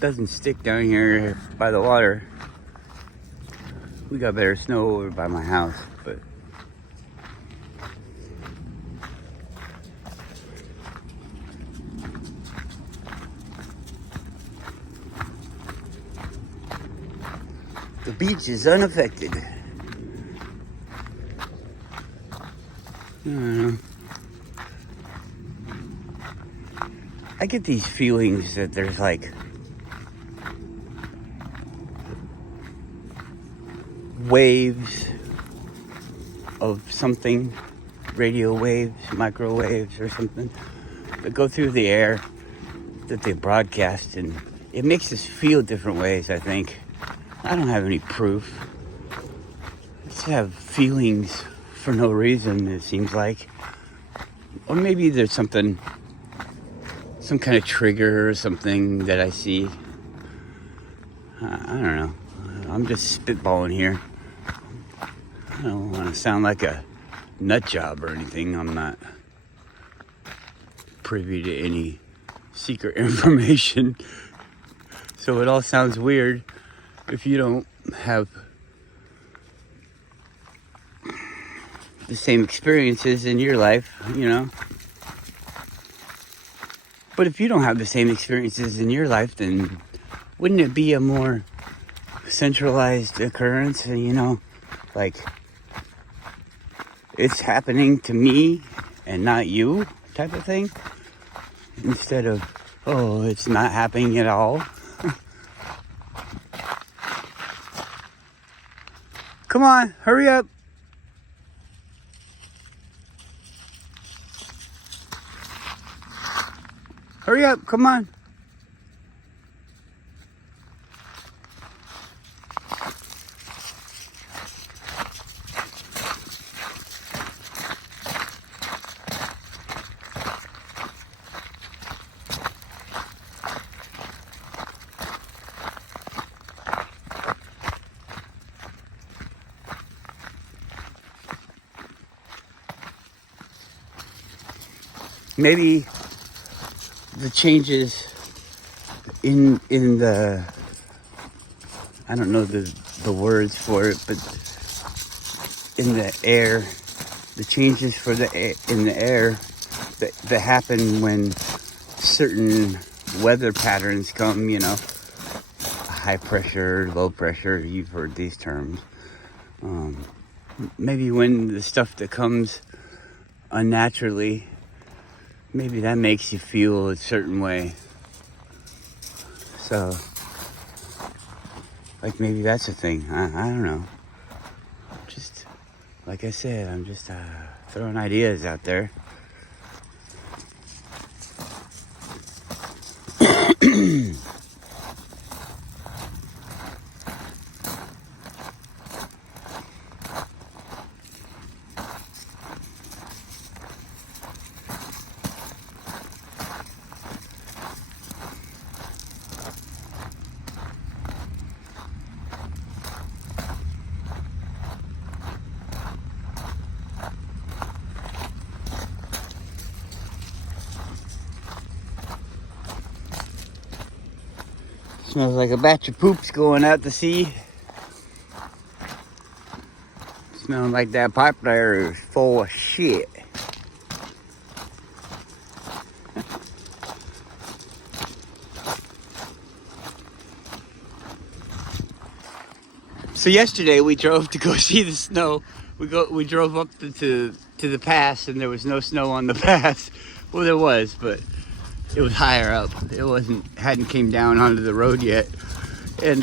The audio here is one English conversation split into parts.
doesn't stick down here by the water. We got better snow over by my house, but the beach is unaffected. I don't know. I get these feelings that there's like waves of something, radio waves, microwaves or something, that go through the air that they broadcast, and it makes us feel different ways, I think. I don't have any proof. I just have feelings for no reason, it seems like. Or maybe there's something, some kind of trigger or something that I see. I don't know. I'm just spitballing here. I don't want to sound like a nut job or anything. I'm not privy to any secret information. So it all sounds weird if you don't have the same experiences in your life, you know. But if you don't have the same experiences in your life, then wouldn't it be a more centralized occurrence, you know? Like, it's happening to me and not you type of thing, instead of, oh, it's not happening at all. Come on, hurry up. Hurry up, come on. Maybe the changes in the, I don't know the words for it, but in the air, the changes for in the air that happen when certain weather patterns come, you know, high pressure, low pressure, you've heard these terms. Maybe when the stuff that comes unnaturally, maybe that makes you feel a certain way. So, like, maybe that's a thing. I don't know. Just, like I said, I'm just throwing ideas out there. Smells like a batch of poops going out to sea. Smelling like that pipe there is full of shit. So yesterday we drove to go see the snow. We drove up to the pass, and there was no snow on the pass. Well, there was, but it was higher up. It hadn't came down onto the road yet. And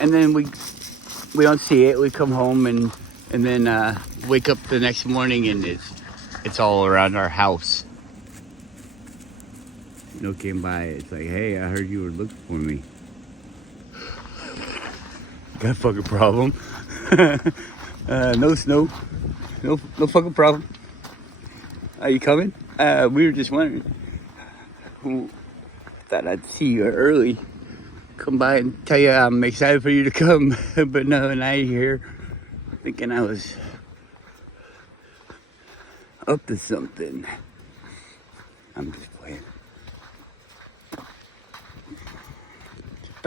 then we don't see it. We come home and then wake up the next morning, and it's all around our house. Snow came by. It's like, hey, I heard you were looking for me. Got a fucking problem. No snow. No fucking problem. Are you coming? We were just wondering. Thought I'd see you early. Come by and tell you I'm excited for you to come. But no, now you're here thinking I was up to something. I'm just playing.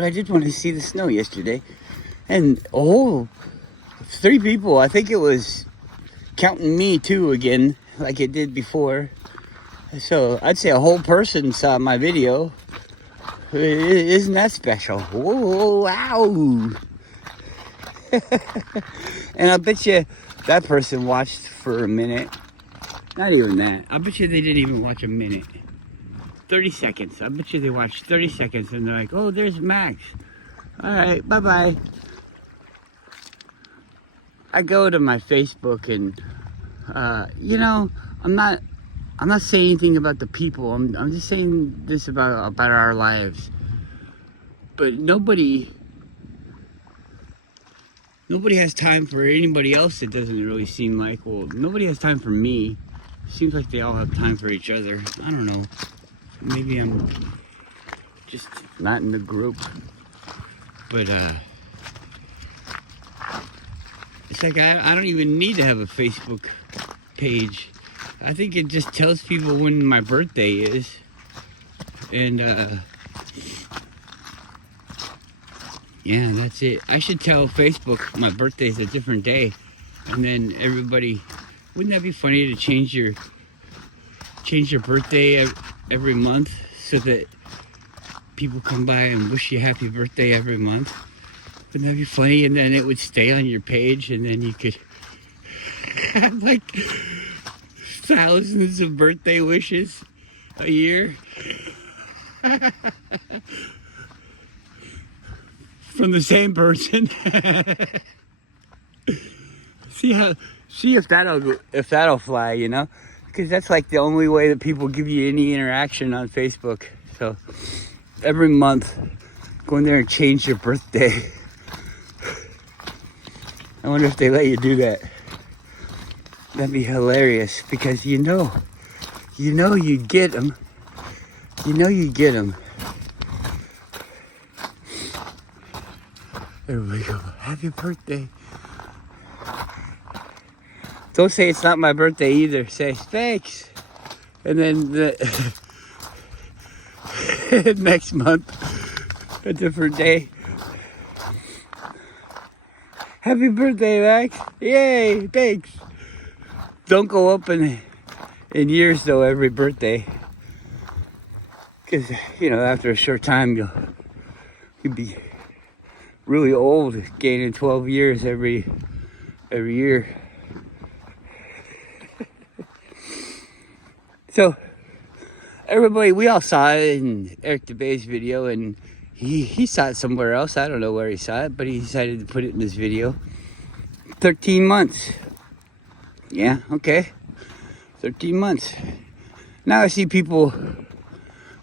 But I did want to see the snow yesterday. And, 3 people, I think it was counting me too again, like it did before. So I'd say a whole person saw my video. Isn't that special? Whoa, wow. And I bet you that person watched for a minute. Not even that. I bet you they didn't even watch a minute. 30 seconds. I bet you they watched 30 seconds and they're like, oh, there's Max. All right, bye-bye. I go to my Facebook and, I'm not saying anything about the people. I'm just saying this about our lives. But nobody has time for anybody else. It doesn't really seem like. Well, nobody has time for me. It seems like they all have time for each other. I don't know. Maybe I'm just not in the group. But it's like I don't even need to have a Facebook page. I think it just tells people when my birthday is. And yeah, that's it. I should tell Facebook my birthday's a different day. And then everybody, wouldn't that be funny to change your birthday every month so that people come by and wish you happy birthday every month? Wouldn't that be funny? And then it would stay on your page and then you could have like thousands of birthday wishes a year. From the same person. See if that'll fly, because that's like the only way that people give you any interaction on Facebook. So every month, go in there and change your birthday. I wonder if they let you do that. That'd be hilarious because you get them. You get them. Everybody go, happy birthday. Don't say it's not my birthday either. Say, thanks. And then next month, a different day. Happy birthday, Max. Yay, thanks. Don't go up in years, though, every birthday. Because, after a short time, you'll be really old, gaining 12 years every year. So, everybody, we all saw it in Eric DeBay's video, and he saw it somewhere else. I don't know where he saw it, but he decided to put it in this video. 13 months. Yeah, okay. 13 months. Now I see people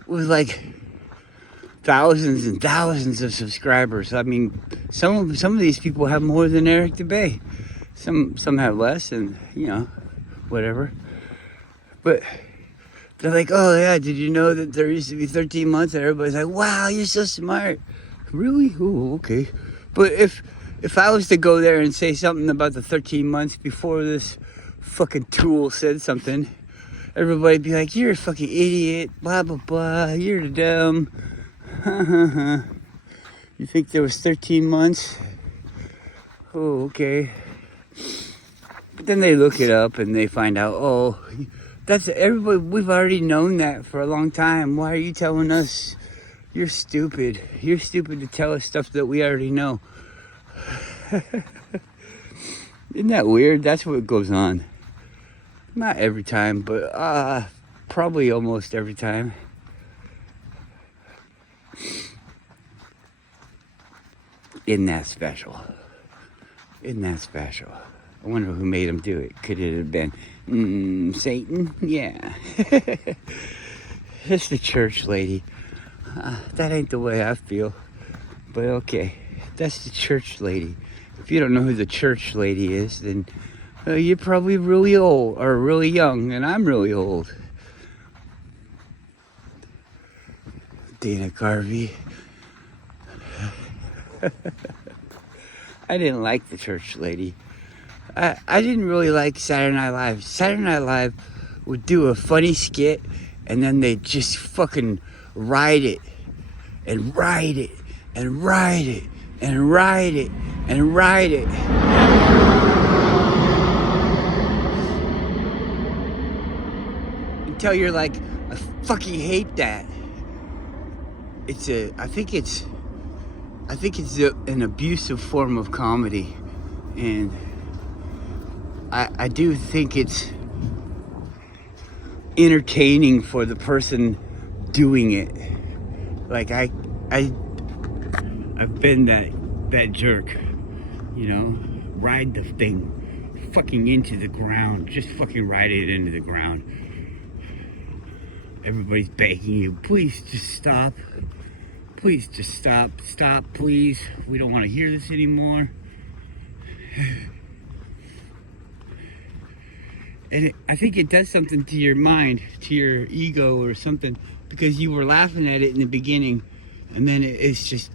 with like thousands and thousands of subscribers. I mean, some of these people have more than Eric DeBay. Some have less, and whatever. But they're like, oh yeah, did you know that there used to be 13 months? And everybody's like, wow, you're so smart. Really? Oh, okay. But if I was to go there and say something about the 13 months before this fucking tool said something, everybody'd be like, you're a fucking idiot, blah, blah, blah, you're dumb. You think there was 13 months? Oh, okay. But then they look it up and they find out, oh, that's everybody. We've already known that for a long time. Why are you telling us? You're stupid. You're stupid to tell us stuff that we already know. Isn't that weird? That's what goes on. Not every time, but probably almost every time. Isn't that special? Isn't that special? I wonder who made him do it. Could it have been Satan? Yeah. It's the church lady. That ain't the way I feel. But okay. That's the church lady. If you don't know who the church lady is, then you're probably really old or really young, and I'm really old. Dana Carvey. I didn't like the church lady. I didn't really like Saturday Night Live. Saturday Night Live would do a funny skit, and then they'd just fucking ride it, and and ride it and ride it and ride it. Until you're like, I fucking hate that. I think it's an abusive form of comedy, and I do think it's entertaining for the person doing it. Like I've been that jerk, you know, ride the thing fucking into the ground, just fucking ride it into the ground. Everybody's begging you, please just stop. Please just stop. Stop, please. We don't want to hear this anymore. And I think it does something to your mind, to your ego or something, because you were laughing at it in the beginning, and then it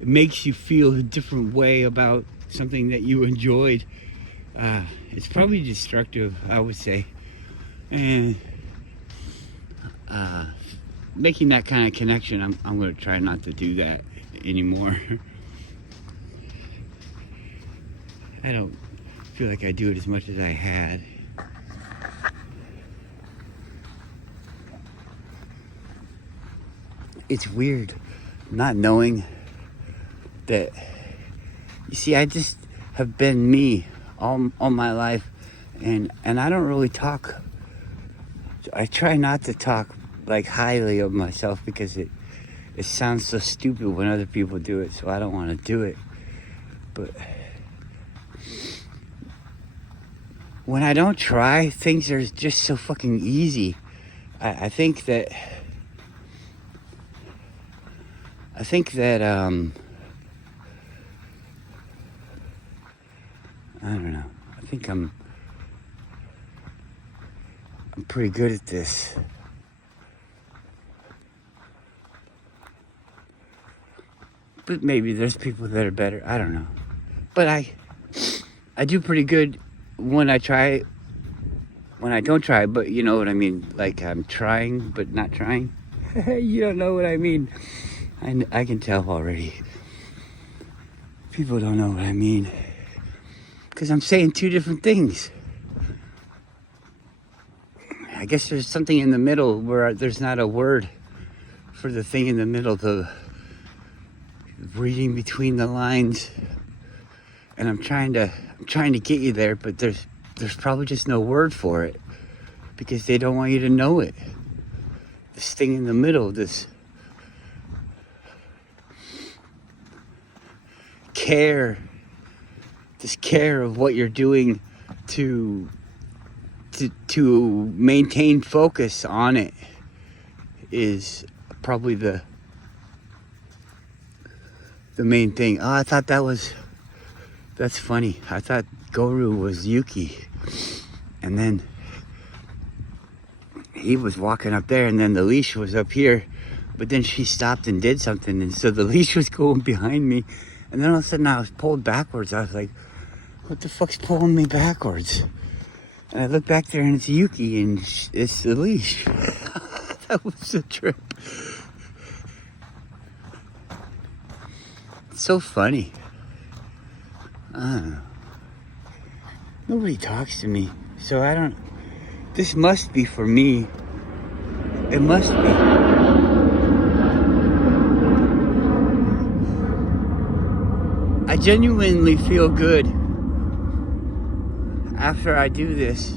makes you feel a different way about something that you enjoyed. It's probably destructive, I would say. And making that kind of connection, I'm going to try not to do that anymore. I don't feel like I do it as much as I had. It's weird not knowing that. You see, I just have been me all my life, and I don't really talk. I try not to talk like highly of myself because it sounds so stupid when other people do it, so I don't want to do it. But when I don't try, things are just so fucking easy. I think that I don't know. I think I'm pretty good at this. But maybe there's people that are better. I don't know. But I do pretty good when I try. When I don't try, but you know what I mean. Like I'm trying, but not trying. You don't know what I mean. I can tell already. People don't know what I mean. Because I'm saying two different things. I guess there's something in the middle where there's not a word for the thing in the middle, the reading between the lines. And I'm trying to get you there, but there's probably just no word for it because they don't want you to know it. This thing in the middle, this care of what you're doing to maintain focus on it is probably the main thing. Oh, I thought that's funny. I thought Goru was Yuki, and then he was walking up there, and then the leash was up here, but then she stopped and did something, and so the leash was going behind me, and then all of a sudden I was pulled backwards. I was like, what the fuck's pulling me backwards? And I look back there and it's Yuki and it's the leash. That was a trip. It's so funny. I don't know. Nobody talks to me, so I don't. This must be for me. It must be. I genuinely feel good after I do this.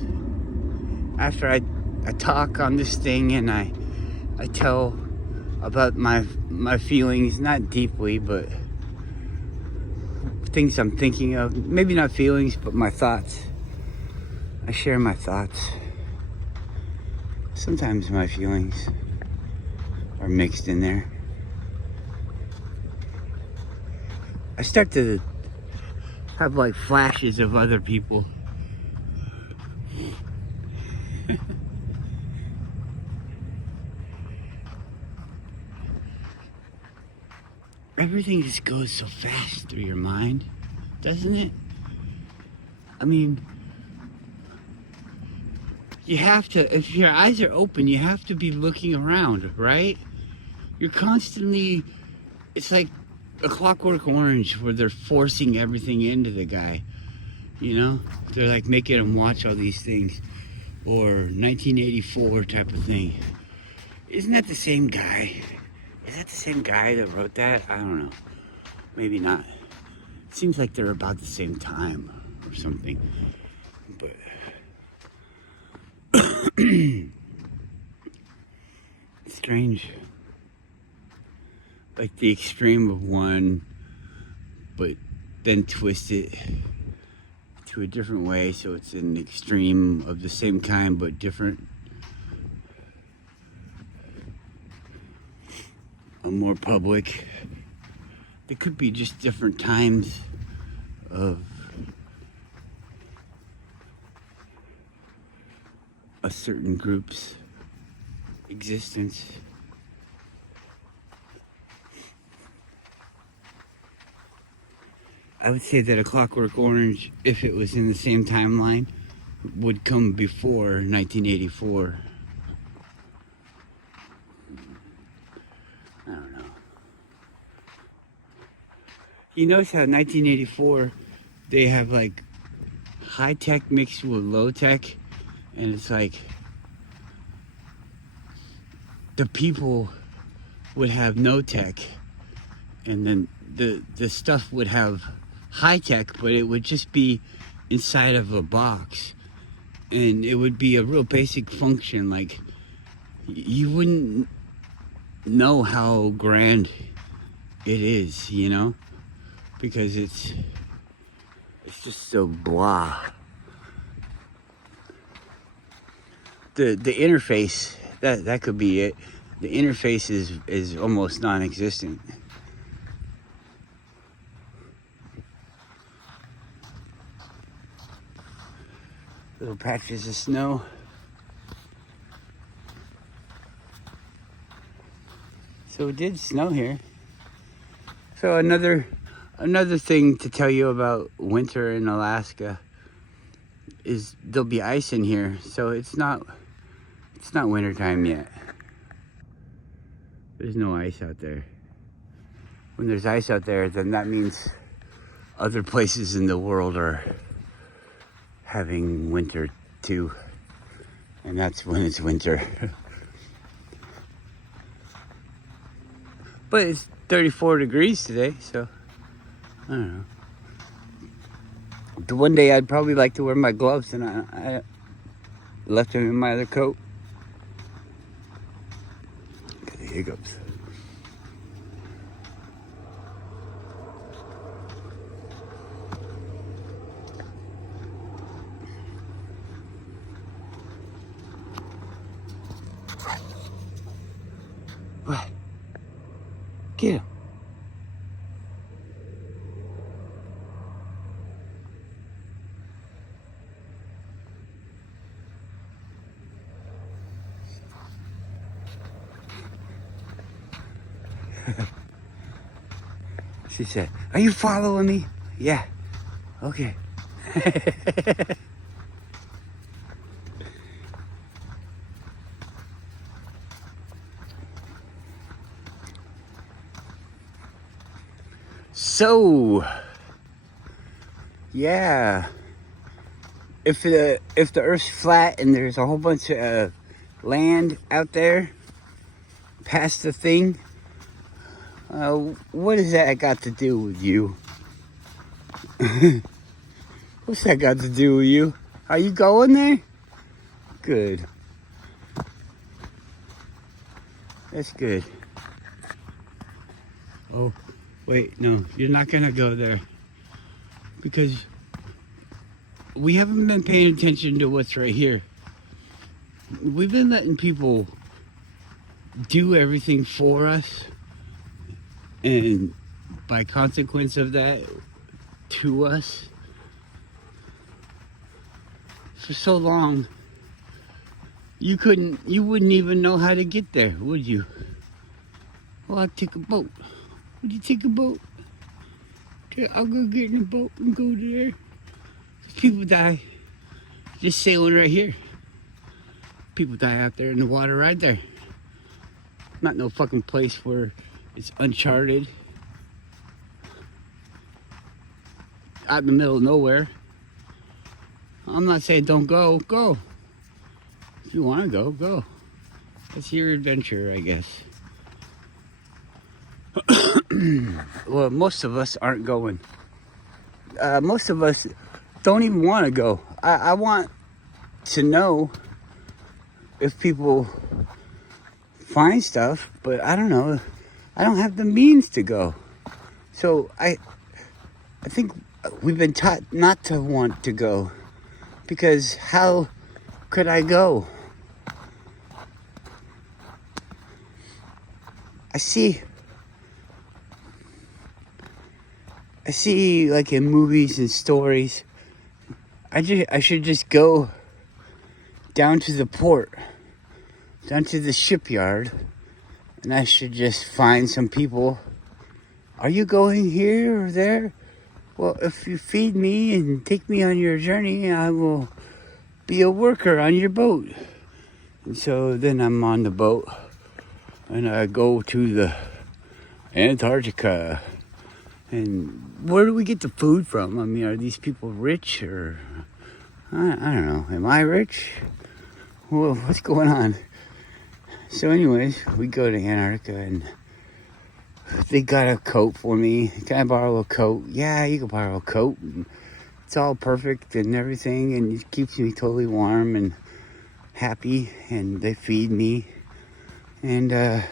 After I talk on this thing and I tell about my feelings, not deeply, but things I'm thinking of. Maybe not feelings, but my thoughts. I share my thoughts. Sometimes my feelings are mixed in there. I start to have like flashes of other people. Everything just goes so fast through your mind, doesn't it? I mean, you have to, if your eyes are open, you have to be looking around, right? You're constantly it's like A Clockwork Orange, where they're forcing everything into the guy. You know, they're like making him watch all these things, or 1984 type of thing. Isn't that the same guy? Is that the same guy that wrote that? I don't know. Maybe not. It seems like they're about the same time or something. But strange. Like the extreme of one, but then twist it to a different way, so it's an extreme of the same kind but different. A more public. It could be just different times of a certain group's existence. I would say that A Clockwork Orange, if it was in the same timeline, would come before 1984. I don't know. You notice how 1984, they have like high tech mixed with low tech, and it's like the people would have no tech, and then the stuff would have high tech, but it would just be inside of a box, and it would be a real basic function. Like, you wouldn't know how grand it is, you know, because it's just so blah. The interface, that could be it. The interface is almost non-existent. Little patches of snow. So it did snow here. So another thing to tell you about winter in Alaska is there'll be ice in here. So it's not winter time yet. There's no ice out there. When there's ice out there, then that means other places in the world are having winter too. And that's when it's winter. But it's 34 degrees today, so I don't know. The one day I'd probably like to wear my gloves, and I left them in my other coat. Got the hiccups. What? Get him. She said, "Are you following me?" Yeah. Okay. So, yeah, if the Earth's flat and there's a whole bunch of land out there past the thing, what does that got to do with you? What's that got to do with you? Are you going there? Good. That's good. Oh. Wait, no, you're not gonna go there, because we haven't been paying attention to what's right here. We've been letting people do everything for us, and by consequence of that, to us, for so long. You wouldn't even know how to get there, would you? Well, I'd take a boat. Would you take a boat? Okay, I'll go get in a boat and go there. People die just sailing right here. People die out there in the water right there. Not no fucking place where it's uncharted. out in the middle of nowhere. I'm not saying don't go. Go. If you want to go, go. It's your adventure, I guess. Well, most of us aren't going. Most of us don't even want to go. I want to know if people find stuff, but I don't know. I don't have the means to go. So I think we've been taught not to want to go, because how could I go? I see like in movies and stories, I should just go down to the port, down to the shipyard, and I should just find some people. Are you going here or there? Well, if you feed me and take me on your journey, I will be a worker on your boat. And so then I'm on the boat and I go to the Antarctica. And where do we get the food from? I mean, are these people rich or... I don't know. Am I rich? Well, what's going on? So anyways, we go to Antarctica and they got a coat for me. Can I borrow a coat? Yeah, you can borrow a coat. And it's all perfect and everything, and it keeps me totally warm and happy, and they feed me. And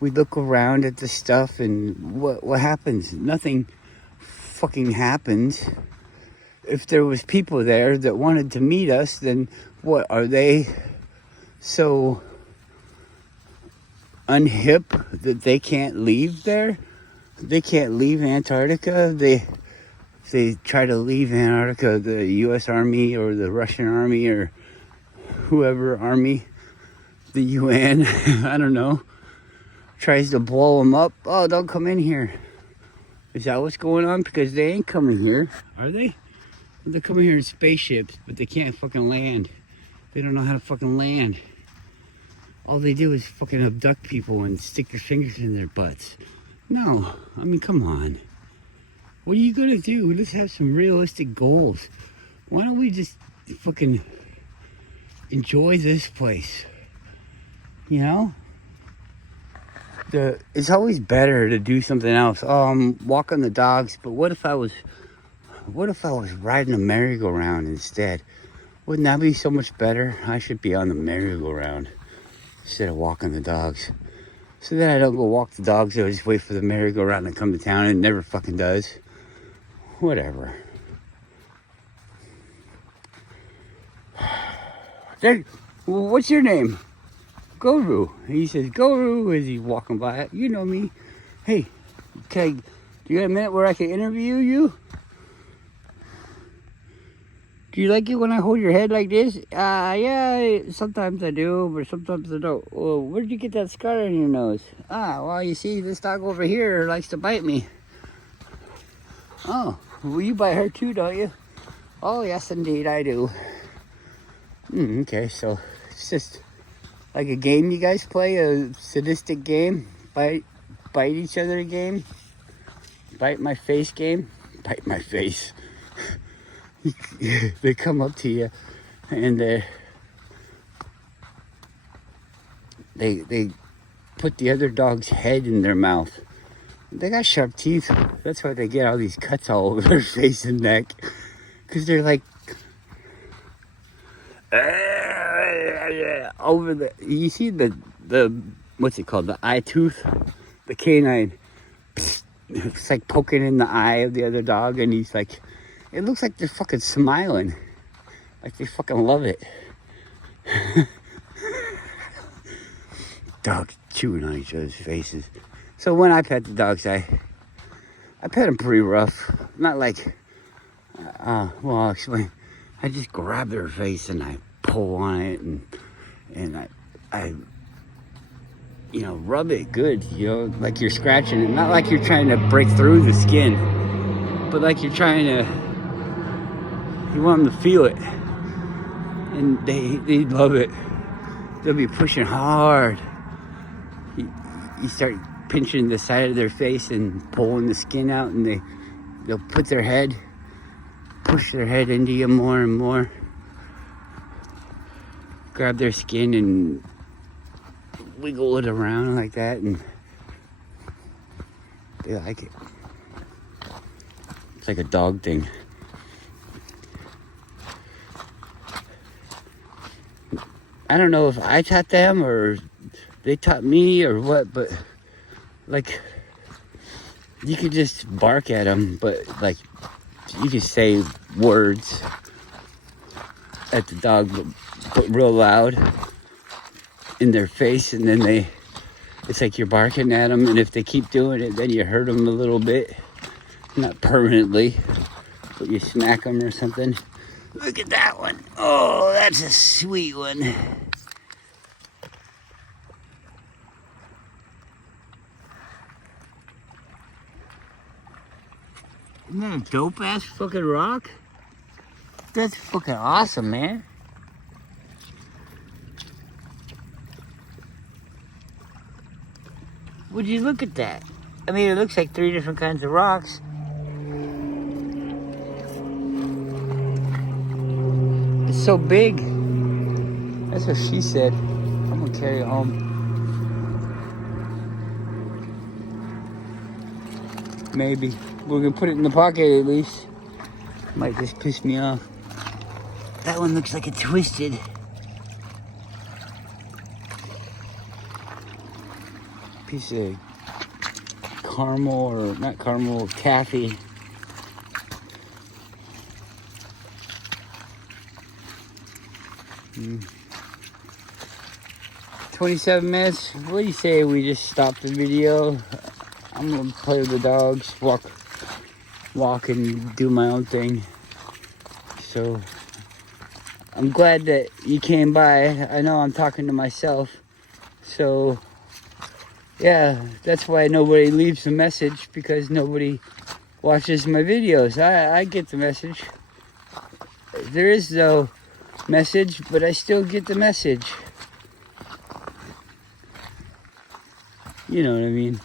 we look around at the stuff, and what happens? Nothing fucking happens. If there was people there that wanted to meet us, then what, are they so unhip that they can't leave there? They can't leave Antarctica. They try to leave Antarctica, the U.S. Army or the Russian Army or whoever army, the UN, I don't know, tries to blow them up. Oh, don't come in here. Is that what's going on? Because they ain't coming here, are they? They're coming here in spaceships, but they can't fucking land. They don't know how to fucking land. All they do is fucking abduct people and stick their fingers in their butts. No, I mean, come on. What are you gonna do? Let's have some realistic goals. Why don't we just fucking enjoy this place? You know? It's always better to do something else. Oh, I'm walking the dogs, but what if I was riding a merry-go-round instead? Wouldn't that be so much better? I should be on the merry-go-round instead of walking the dogs. So then I don't go walk the dogs, I just wait for the merry-go-round to come to town, and it never fucking does. Whatever. There, what's your name? Goru. He says, Goru, as he's walking by. You know me. Hey, do you got a minute where I can interview you? Do you like it when I hold your head like this? Yeah, sometimes I do, but sometimes I don't. Well, where did you get that scar on your nose? Well, you see, this dog over here likes to bite me. Oh, well, you bite her too, don't you? Oh, yes, indeed, I do. Okay, so it's just like a game you guys play, a sadistic game, bite each other game, bite my face game, bite my face. They come up to you and they put the other dog's head in their mouth. They got sharp teeth. That's why they get all these cuts all over their face and neck, because they're like over the, you see the what's it called, the eye tooth, the canine. It's like poking in the eye of the other dog, and he's like, it looks like they're fucking smiling, like they fucking love it. Dogs chewing on each other's faces. So when I pet the dogs, I pet them pretty rough. Not like, well, I'll explain. I just grab their face and I pull on it and I rub it good, like you're scratching it. Not like you're trying to break through the skin, but like you're trying to, you want them to feel it. And they love it. They'll be pushing hard. You start pinching the side of their face and pulling the skin out, and they'll push their head into you more and more. Grab their skin and wiggle it around like that, and they like it. It's like a dog thing. I don't know if I taught them or they taught me or what, but like you could just bark at them, but like you could say words at the dog, but real loud in their face, and then it's like you're barking at them, and if they keep doing it, then you hurt them a little bit, not permanently, but you smack them or something. Look at that one. Oh, that's a sweet one. Isn't that a dope ass fucking rock? That's fucking awesome, man. Would you look at that? I mean, it looks like 3 different kinds of rocks. It's so big. That's what she said. I'm gonna carry it home. Maybe. We're gonna put it in the pocket at least. Might just piss me off. That one looks like it's twisted. Piece of caramel, or not caramel, taffy. 27 minutes. What do you say we just stop the video? I'm gonna play with the dogs, walk and do my own thing. So I'm glad that you came by. I know I'm talking to myself. So yeah, that's why nobody leaves a message, because nobody watches my videos. I get the message. There is no message, but I still get the message. You know what I mean?